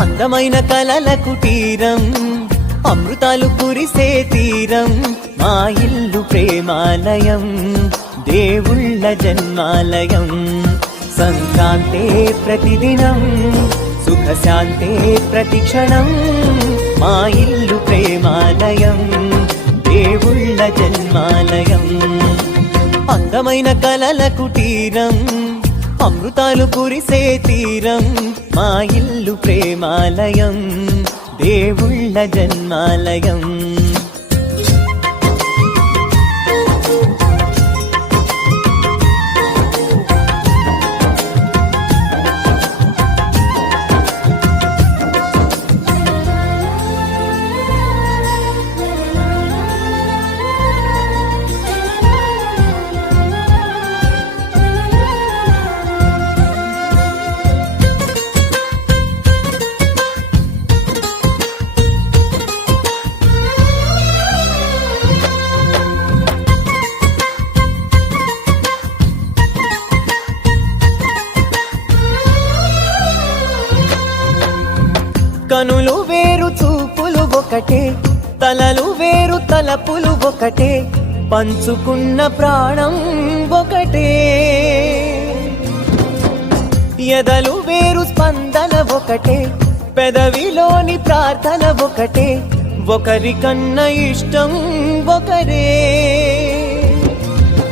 అందమైన కలల కుటీరం, అమృతాలు కురిసే తీరం, మా ఇల్లు ప్రేమాలయం, దేవుళ్ళ జన్మాలయం. సంక్రాంతే ప్రతిదినం, సుఖశాంతే ప్రతిక్షణం, మా ఇల్లు ప్రేమాలయం, దేవుళ్ళ జన్మాలయం. అందమైన కలల కుటీరం, అమృతాలు కురిసే తీరం, మా ఇల్లు ప్రేమాలయం, దేవుళ్ళ జన్మాలయం. కనులు వేరు చూపులు ఒకటే, తలలు వేరు తలపులు ఒకటే, పంచుకున్న ప్రాణం ఒకటే. ఎదలు వేరు స్పందన ఒకటే, పెదవిలోని ప్రార్థన ఒకటే, ఒకరికన్నా ఇష్టం ఒకరే.